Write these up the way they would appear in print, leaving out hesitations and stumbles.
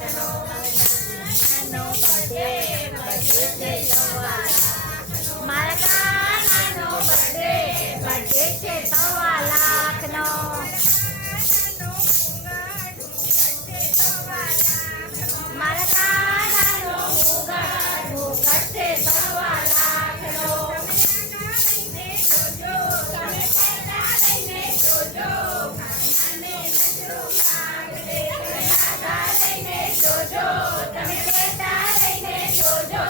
લાખનો નાનો birthday birthday છે સવા લાખનો મારા કાનાનો બર્થડે બર્થડે છે સવા લાખનો મારા કાનાનો મુગટ છે સવા લાખનો તમે પેટા લઈને જોજો કાનાને નજરો લાગશે રાધા લઈને જોજો તમે પેટા લઈને જોજો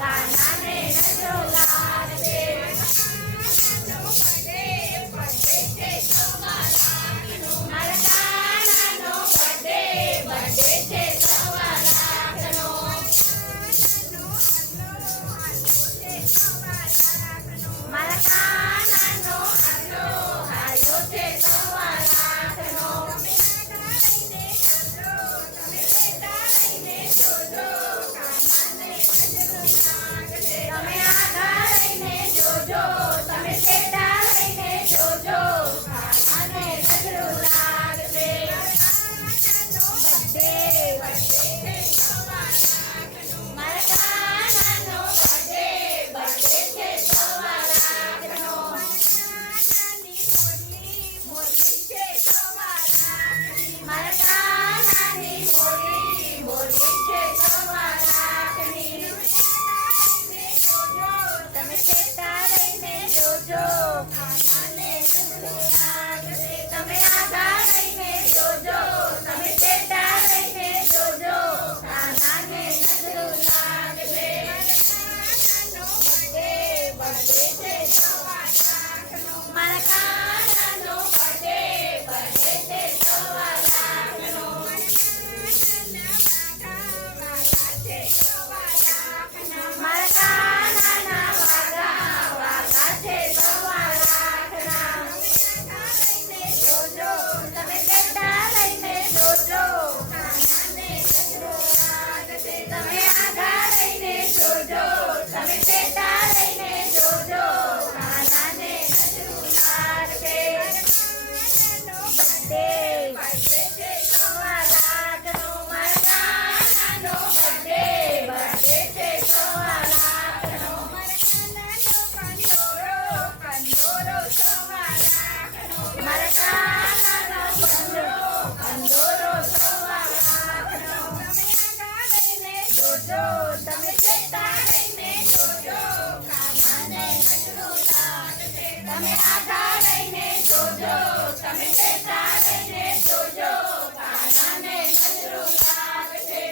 કાનાને નજરો લાગશે મારા કાનાનો બર્થડે બર્થડે છે સવા લાખનો મારા કાનાનો આટલો હાલ્યો છે સવા લાખનો તમે આગા લઈને જોજો તમે પેટા લઈને જોજો કાનાને નજરો લાગશે મારા કાનાનો બર્થડે બર્થડે છે સવા લાખનો મારા કાનાની મોરલી છે સવા લાખની તમે પેટા લઈને જોજો કાનાને નજરો લાગશે તમે આગા લઈને જોજો તમે પેટા લઈને જોજો કાનાને નજરો લાગશે બર્થડે છે સવા લાખનો મારા કાનાનો બર્થડે બર્થડે છે સવા લાખનો મારા કાનાના વાગા છે સવા લાખના જોજો તમે પેટા લઈને જોજો કાનાને નજરો લાગશે તમે આગા લઈને જોજો તમે પેટા લઈને જોજો કાનાને નજરો લાગશે બર્થડે છે સવા લાખનો મારા કાનાનો બર્થડે બર્થડે છે સવા લાખનો મારા કાનાનો કંદોરો સવા લાખનો જોજો તમે પેટા લઈને જોજો કાનાને નજરો લાગશે તમે આગા લઈને જોજો તમે પેટા લઈને જોજો કાનાને નજરો લાગશે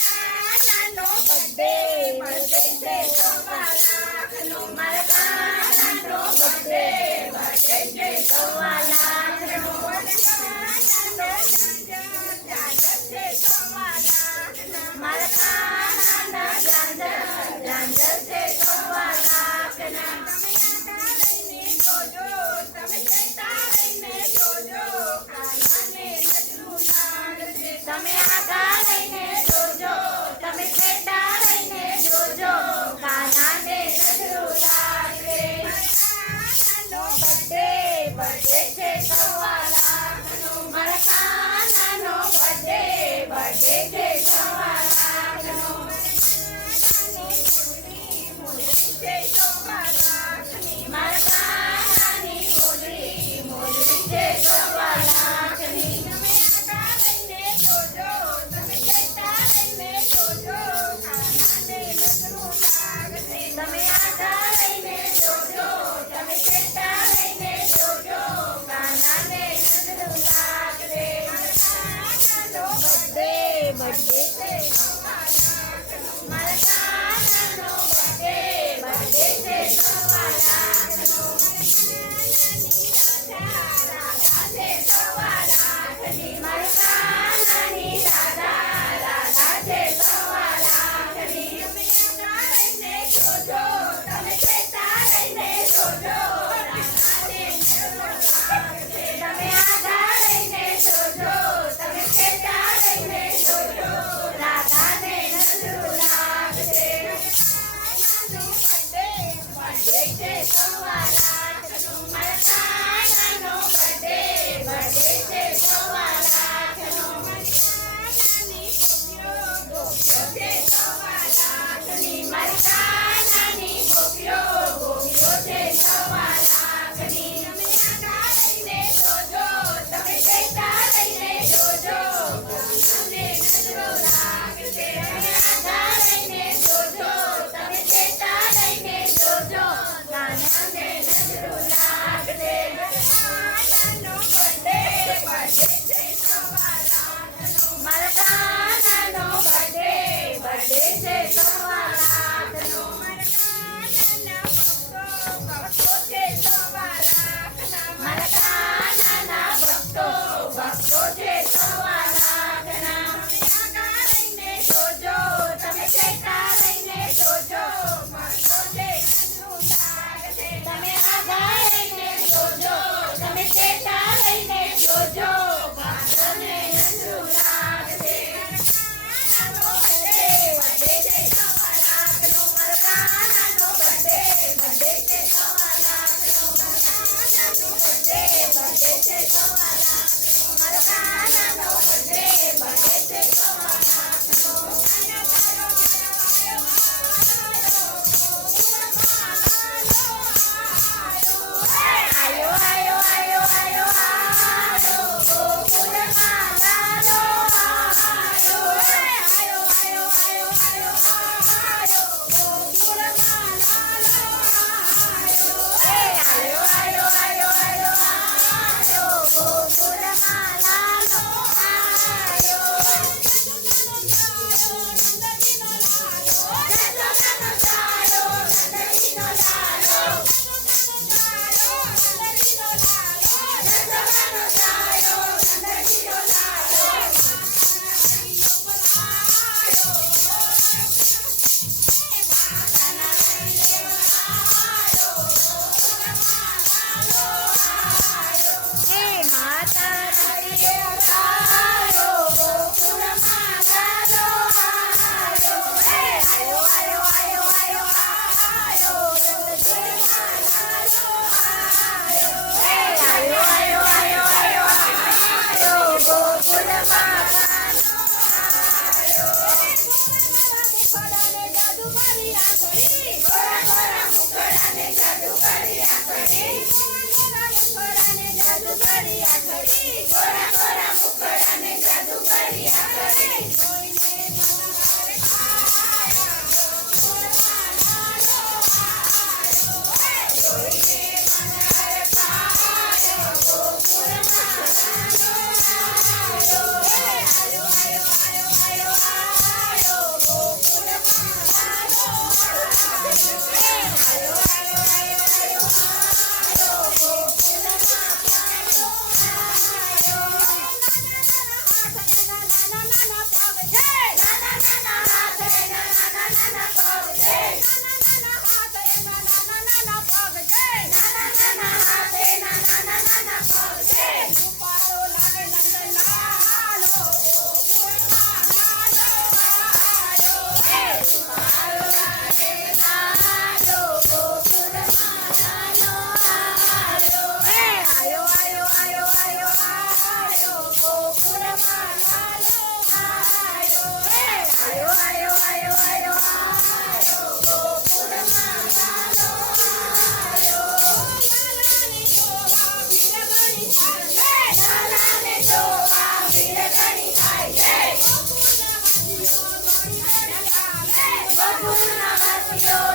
કાનાનો બર્થડે બર્થડે છે સવા લાખનો મારા કાનાનો બર્થડે બર્થડે છે સવા લાખનો મારા કાનાના ઝાંઝર છે સવા લાખના તમે આગા લઈને જોજો તમે પેટા લઈને જોજો કાનાને નજરો લાગશે બર્થડે બર્થડે છે સવા લાખનો મારા કાનાનો બર્થડે બર્થડે છે સવા લાખનો મારા કાનાની મોજડી છે સવા લાખની તમે આગા લઈને જોજો તમે પેટા લઈને જોજો કાનાને નજરો લાગશે બર્થડે બર્થડે છે મારા કાનાનો બર્થડે બર્થડે છે સવા લાખનો રાધા છે સવા લાખની મારા કાનાની રાધા છે સવા લાખની જોજો તમે પેટા લઈને જોજો કાનાને નજરો લાગશે તમે આગા લઈને જોજો તમે પેટા લઈને જોજો રાધાને નજરો લાગશે બર્થડે છે સવા લાખનો મારા કાનાનો બર્થડે બર્થડે છે સવા લાખ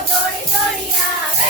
દોડી દોડી આવે